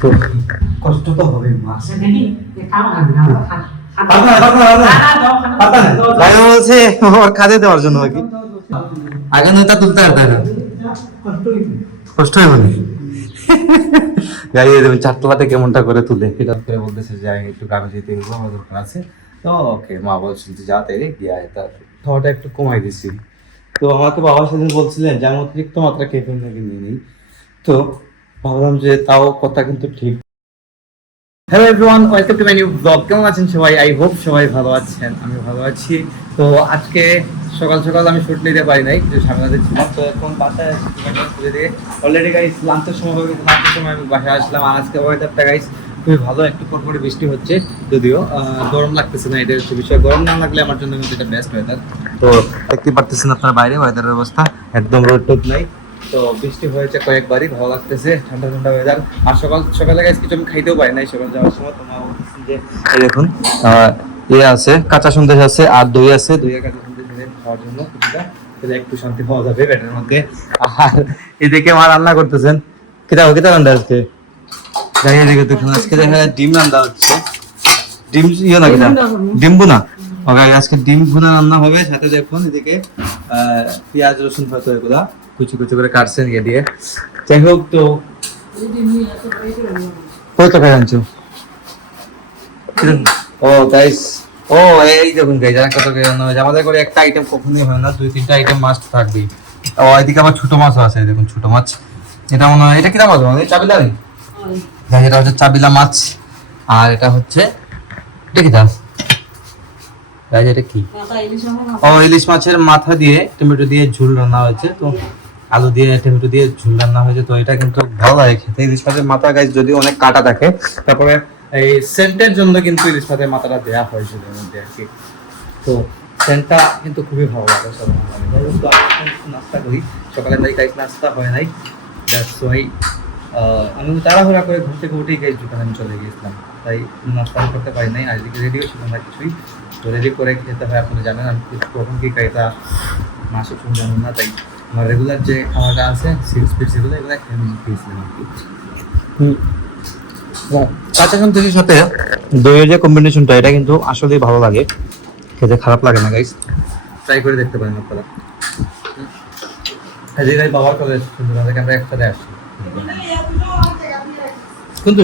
তো কষ্ট তো হবে মা। বলছে ওর খাদে দেওয়ার জন্য আর কি আগে নয়টা তুলতে আর তাই না কষ্ট হয়ে বলি গাড়ি দেবেন চারতলাতে কেমনটা করে তুলে? এটা করে বলতেছে যে আমি একটু গ্রামে যেতে এগুলো আমার দরকার আছে। তো ওকে মা বলছিল যে যা তাই রে গিয়ে আয়। তার খাওয়াটা একটু কমাই দিচ্ছি। তো আমাকে বাবা সেদিন বলছিলেন যে আমি অতিরিক্ত মাত্রা কেফিন নাকি নিয়ে নিই? তো ভাবলাম যে তাও কথা কিন্তু ঠিক। Hello everyone welcome to my new blog কেমন আছেন সবাই? আই হোপ সবাই ভালো আছেন আমি ভালো আছি। তো আজকে সকাল সকাল আমি শুট নিতে পারি নাই যে সামনে ছিলাম তো এখন বাসায় অলরেডি গাইস লাঞ্চের সময় লাঞ্চের সময় আমি বাসায় আসলাম। আর আজকে ওয়েদারটা গাইস খুবই ভালো, একটু পরপরে বৃষ্টি হচ্ছে যদিও। গরম লাগতেছে না, এটা হচ্ছে বিষয়। গরম না লাগলে আমার জন্য কিন্তু এটা বেস্ট ওয়েদার তো দেখতে পারতেছেন আপনার বাইরে ওয়েদারের অবস্থা। একদম রোদ টোদ নাই। তো বৃষ্টি হয়েছে কয়েকবারই ভালো লাগতেছে ঠান্ডা ঠান্ডা ওয়েদার আর সকাল সকালে গাইস কিছু আমি খাইতেও পারি নাই সকাল যাওয়ার সময় তোমার যে এই দেখুন ইয়ে আছে কাঁচা সন্দেশ আছে আর দই আছে। দই আর কাঁচা সন্দেশ খাওয়ার জন্য কিছুটা তাহলে একটু শান্তি পাওয়া যাবে পেটের মধ্যে। আর এদিকে মা রান্না করতেছেন। কিতা কিতা রান্না আজকে? এদিকে দেখুন আজকে দেখা যায় ডিম রান্না হচ্ছে। ডিম ইয়ে না? কিনা ডিম বুনা ওকে আজকে ডিম ভুনা রান্না হবে সাথে দেখুন এদিকে পেঁয়াজ রসুন হয়তো এগুলা কুচি কুচি করে কাটছেন ইয়ে দিয়ে। যাই হোক তো কত টাকা আনছো? ও গাইস ও এই দেখুন গাইস আর কত রান্না হয়েছে। আমাদের করে একটা আইটেম কখনোই হয় না দুই তিনটা আইটেম মাস্ট থাকবেই ও এদিকে আবার ছোট মাছও আছে দেখুন ছোট মাছ। এটা মনে হয় এটা কিনা মাছ মানে চাবিলা নেই এটা হচ্ছে চাবিলা মাছ আর এটা হচ্ছে এটা কি দাস গাইস এটা কি? ও, ইলিশ মাছের মাথা দিয়ে টমেটো দিয়ে ঝুল রান্না হয়েছে, তো আলু দিয়ে টমেটো দিয়ে ঝুল রান্না হয়েছে, তো এটা কিন্তু ভালো লাগে খেতে। ইলিশ মাছের মাথা গাছ যদি অনেক কাটা থাকে, তারপরে এই সেন্টের জন্য কিন্তু ইলিশ মাছের মাথাটা দেওয়া হয়েছিল মধ্যে আর কি। তো সেন্টটা কিন্তু খুবই ভালো লাগে সব নাস্তা করি। সকালে তাই গাইস নাস্তা হয় নাই। দ্যাটস ওয়াই আমি তাড়াহুড়া করে ঘুম থেকে উঠেই গাইস দোকানে আমি চলে গিয়েছিলাম। তাই নাস্তা করতে পারি নাই আজকে রেডিও ছিল না কিছুই। তো রেডি করে খেতে হয় আপনি জানেন আমি কখন কি খাইতা মাসে শুন জানেন না তাই আমার রেগুলার যে খাওয়াটা আছে সিক্স পিস এগুলো এগুলো আমি খেয়েছিলাম আর কি। কাঁচা সন্দেশের সাথে দইয়ের যে কম্বিনেশনটা এটা কিন্তু আসলেই ভালো লাগে। খেতে খারাপ লাগে না গাইস ট্রাই করে দেখতে পারেন আপনারা। আজকে বাবার কলেজ আমরা একসাথে আসছি। কিন্তু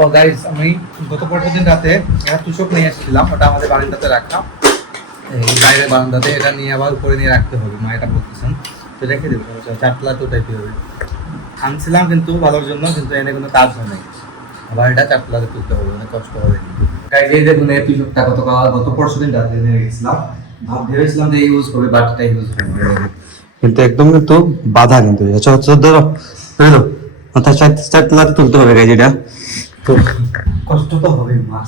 ও গাইস আমি গত পরশু দিন রাতে একটা তুষক নিয়ে এসেছিলাম ওটা আমাদের বারান্দাতে এই বাইরে বারান্দাতে এটা নিয়ে আবার উপরে নিয়ে রাখতে হবে মা এটা বলতেছেন। তো রেখে দেবো। চারতলা তো টাইপই হবে। আনছিলাম কিন্তু ভালোর জন্য কিন্তু এনে কোনো কাজ হয় নাই। আবার এটা চারতলাতে তুলতে হবে অনেক কষ্ট হবে গাইস এই দেখুন এই তুষকটা গত গত পরশু দিন রাতে নিয়ে ভাব ভেবেছিলাম যে ইউজ করবে বাট এটা ইউজ করবে। কিন্তু একদম কিন্তু বাধা কিন্তু। আচ্ছা আচ্ছা ধরো ধরো মাথা চার চারতলাতে তুলতে হবে গাইজ এটা। কষ্ট তো হবে মা।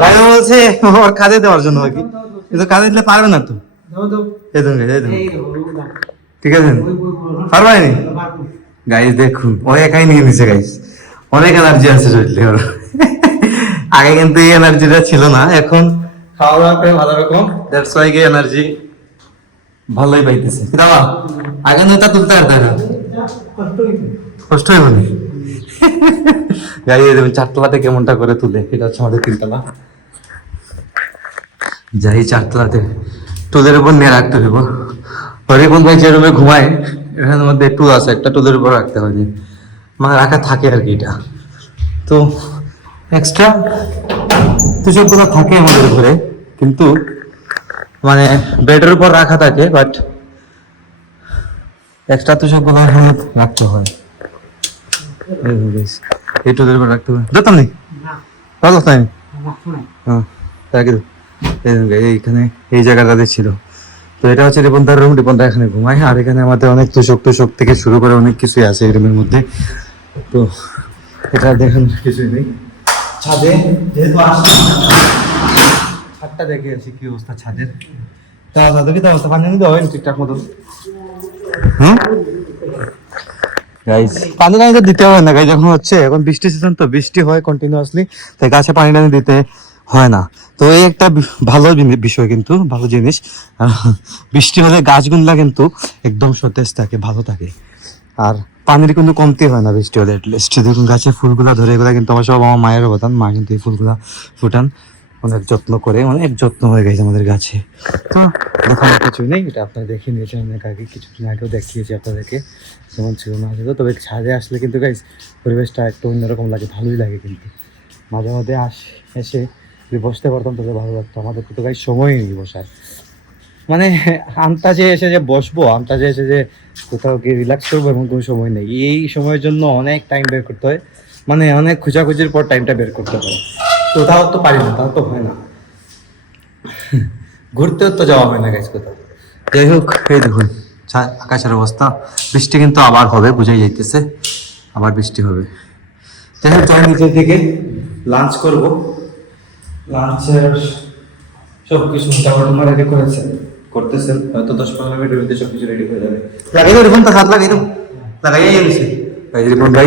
ভাই বলছে ওর কাঁধে দেওয়ার জন্য আর কি। কিন্তু কাঁধে দিলে পারবে না তো। ঠিক আছে? পারবে নি? গাইজ দেখুন ও একাই নিয়ে নিছে গাইজ অনেক এনার্জি আছে শরীরে। ওর আগে কিন্তু এই এনার্জিটা ছিল না এখন খাওয়া ভালো এনার্জি ভালোই নয়টা তুলতে না? চারতলাতে কেমনটা করে তুলে। এটা হচ্ছে আমাদের তিনতলা। যাই, চারতলাতে টুলের উপর নিয়ে রাখতে হইব। যে রুমে ঘুমায়, এখানের মধ্যে টুল আছে, একটা টুলের উপর রাখতে যে মানে রাখা থাকে আর কি এটা। তো এক্সট্রা তুষকগুলো থাকে আমাদের উপরে। কিন্তু মানে বেডের উপর রাখা থাকে বাট এক্সট্রা তুষকগুলো রাখতে হয়। টুলের উপর রাখতে হয় যেতাম নেই। ভালো তাই হ্যাঁ এইখানে এই জায়গাটাতে ছিল তো এটা হচ্ছে রিপন্দার রুম রিপন্দা এখানে ঘুমায়। আর এখানে আমাদের অনেক তুষক তুষক থেকে শুরু করে অনেক কিছুই আছে এই রুমের মধ্যে। তো এটা দেখেন কিছুই নেই। ছাদে যেহেতু আসলাম ছাদটা দেখে আছি কি অবস্থা ছাদের। তা ছাদে কি অবস্থা পানি নিতে হয় ঠিকঠাক মতো হুম? পানি টানি তো দিতে হবে না গাইজ এখন হচ্ছে এখন বৃষ্টি সিজন তো বৃষ্টি হয় কন্টিনিউয়াসলি তাই গাছে পানি টানি দিতে হয় না। তো এই একটা ভালো বিষয় কিন্তু ভালো জিনিস। বৃষ্টি হলে গাছগুলা কিন্তু একদম সতেজ থাকে ভালো থাকে। আর পানির কিন্তু কমতি হয় না বৃষ্টি হলে অ্যাটলিস্ট দেখুন গাছের ফুলগুলা ধরে এগুলা কিন্তু আমার সব আমার মায়ের অবদান মা কিন্তু এই ফুলগুলা ফুটান। অনেক যত্ন করে অনেক যত্ন হয়ে গেছে আমাদের গাছে। তো দেখানোর কিছুই নেই এটা আপনারা দেখে নিয়েছেন অনেক আগে কিছুদিন আগেও দেখিয়েছি আপনাদেরকে যেমন ছিল না ছিল তবে ছাদে আসলে কিন্তু গাইস পরিবেশটা একটু অন্যরকম লাগে ভালোই লাগে কিন্তু। মাঝে মাঝে আস এসে যদি বসতে পারতাম তাহলে ভালো লাগতো। আমাদের তো গাই সময় নেই বসার। মানে আন্তাজে এসে যে বসবো আন্তাজে এসে যে কোথাও গিয়ে রিল্যাক্স করব এমন কোনো সময় নেই। এই সময়ের জন্য অনেক টাইম বের করতে হয়। মানে অনেক খোঁজাখুঁজির পর টাইমটা বের করতে হয়। তো তাও তো পারি না তাও তো হয় না। ঘুরতেও তো যাওয়া হয় না গাছ কোথাও। যাই হোক এই দেখুন আকাশের অবস্থা। বৃষ্টি কিন্তু আবার হবে বুঝাই যাইতেছে। আবার বৃষ্টি হবে। যাই হোক যাই নিচের দিকে লাঞ্চ করব। লাঞ্চের সব কিছু মোটামুটি রেডি করেছে। করতেছেন হয়তো দশ পনেরো মিনিটের মধ্যে সব কিছু রেডি হয়ে যাবে। লাগাই দেবো এরকম হাত লাগাই দেবো লাগাই এনেছি এরকম ভাই।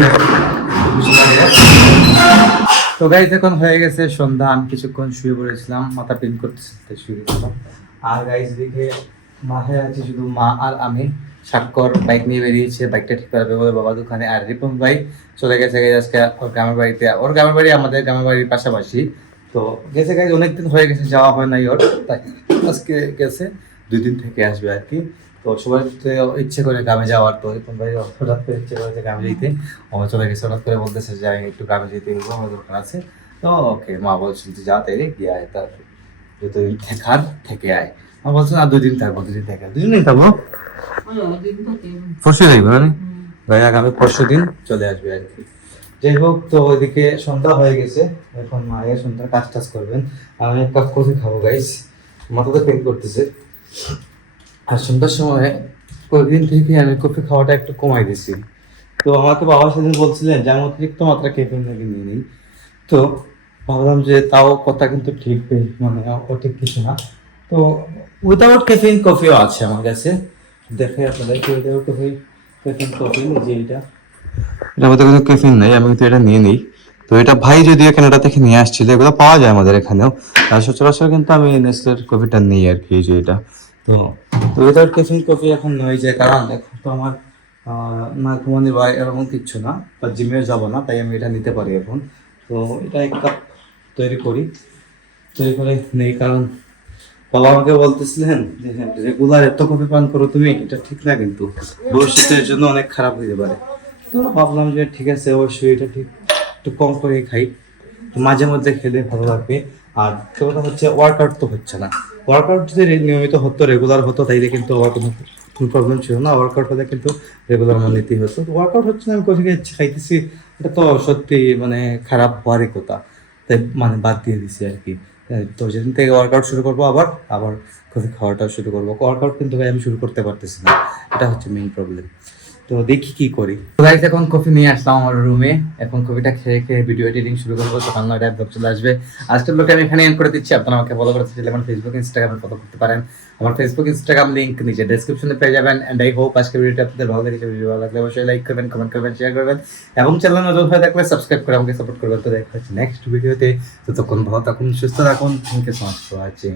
তো গাইজ এখন হয়ে গেছে সন্ধ্যা। আমি কিছুক্ষণ শুয়ে পড়েছিলাম, মাথা পিন করতে শুয়ে গেছিলাম। আর গাইজ দিকে মাহে আছে শুধু মা আর আমি। স্বাক্ষর বাইক নিয়ে বেরিয়েছে বাইকটা ঠিক করাবে বলে বাবা দোকানে। আর রিপন ভাই চলে গেছে গাইজ আজকে ওর গ্রামের বাড়িতে। ওর গ্রামের বাড়ি আমাদের গ্রামের বাড়ির পাশাপাশি। তো গেছে গাইজ অনেকদিন হয়ে গেছে, যাওয়া হয় নাই ওর। তাই আজকে গেছে, দুই দিন থেকে আসবে আর কি। তো সবাই ইচ্ছে করে গ্রামে যাওয়ার, তো রিপন ভাই হঠাৎ করে ইচ্ছে করেছে গ্রামে যেতে। ও চলে গেছে হঠাৎ করে বলতেছে যে, আমি একটু গ্রামে যেতে হবে আমার দরকার আছে। তো ওকে মা বলছিল যে যা তাই গিয়ে আয় তার যতদিন থাকার থেকে আয়। মা বলছে না দুদিন থাকব, দুদিন থেকে দুদিনই থাকব? পরশু যাইবো মানে ভাই, আগামী পরশু দিন চলে আসবে আর কি। যাই হোক, তো ওইদিকে সন্ধ্যা হয়ে গেছে। এখন মায়ের সন্ধ্যা কাজ টাজ করবেন। আমি এক কাপ কফি খাব গাইস মাথা তো পেন করতেছে। আর সন্ধ্যার সময় কয়েকদিন থেকে আমি কফি খাওয়াটা একটু কমাই দিছি। তো আমাকে বাবা সেদিন বলছিলেন যে আমি অতিরিক্ত মাত্রা ক্যাফিন নাকি নিয়ে নিই। তো ভাবলাম যে তাও কথা কিন্তু ঠিক মানে ও ঠিক কিছু না। তো উইদাউট ক্যাফিন কফিও আছে আমার কাছে। দেখে আপনাদের উইদাউট কফি ক্যাফিন কফি যে এটা। এটা মধ্যে কোনো ক্যাফিন নেই, আমি কিন্তু এটা নিয়ে নিই। তো এটা ভাই যদি কানাডা থেকে নিয়ে আসছিল, এগুলো পাওয়া যায় আমাদের এখানেও। আর সচরাচর কিন্তু আমি নেসলের কফিটা নিই আর কি যে এটা। তো উইদাউট ক্যাফিন কফি এখন নয় যায়। কারণ এখন তো আমার না ঘুমানোর বা এরকম কিচ্ছু না, বা জিমে যাব না, তাই আমি এটা নিতে পারি এখন। তো এটা এক কাপ তৈরি করি। তৈরি করে নেই, কারণ বাবা আমাকে বলতেছিলেন যে রেগুলার এত কফি পান করো তুমি, এটা ঠিক না কিন্তু। ভবিষ্যতের জন্য অনেক খারাপ হতে পারে। তো ভাবলাম যে, ঠিক আছে, অবশ্যই এটা ঠিক, একটু কম করে খাই। মাঝে মধ্যে খেলে ভালো লাগবে। আর কথা হচ্ছে ওয়ার্কআউট তো হচ্ছে না। ওয়ার্কআউট যদি নিয়মিত হতো রেগুলার হতো, তাইলে কিন্তু আমার কোনো কোনো প্রবলেম ছিল না। ওয়ার্কআউট হলে কিন্তু রেগুলার আমার নিতেই হতো। ওয়ার্কআউট হচ্ছে না, আমি খাইছি খাইতেছি। এটা তো সত্যি মানে খারাপ হওয়ারই কথা। তাই মানে বাদ দিয়ে দিছি আর কি। তো যেদিন থেকে ওয়ার্কআউট শুরু করব, আবার আবার কফি খাওয়াটাও শুরু করব। ওয়ার্কআউট কিন্তু আমি শুরু করতে পারতেছি না। এটা হচ্ছে মেইন প্রবলেম তো দেখি কি করি। গাইস এখন কফি নিয়ে আসলাম আমার রুমে এখন কফিটা খেয়ে খেয়ে ভিডিও এডিটিং শুরু করব তখন নয়টা ব্লগ চলে আসবে। আজকের ব্লগে আমি এখানে এন্ড করে দিচ্ছি। আপনারা আমাকে ফলো করতে চাইলে আমার ফেসবুক ইনস্টাগ্রামে ফলো করতে পারেন। আমার ফেসবুক ইনস্টাগ্রাম লিংক নিচে ডেসক্রিপশনে পেয়ে যাবেন। এন্ড আই হোপ আজকের ভিডিওটা আপনাদের ভালো লেগেছে। ভিডিও ভালো লাগলে অবশ্যই লাইক করবেন কমেন্ট করবেন শেয়ার করবেন। এবং চ্যানেল নতুন হয়ে থাকলে সাবস্ক্রাইব করে আমাকে সাপোর্ট করবেন। তো দেখা হচ্ছে নেক্সট ভিডিওতে ততক্ষণ ভালো থাকুন, সুস্থ থাকুন। Thank you so much for watching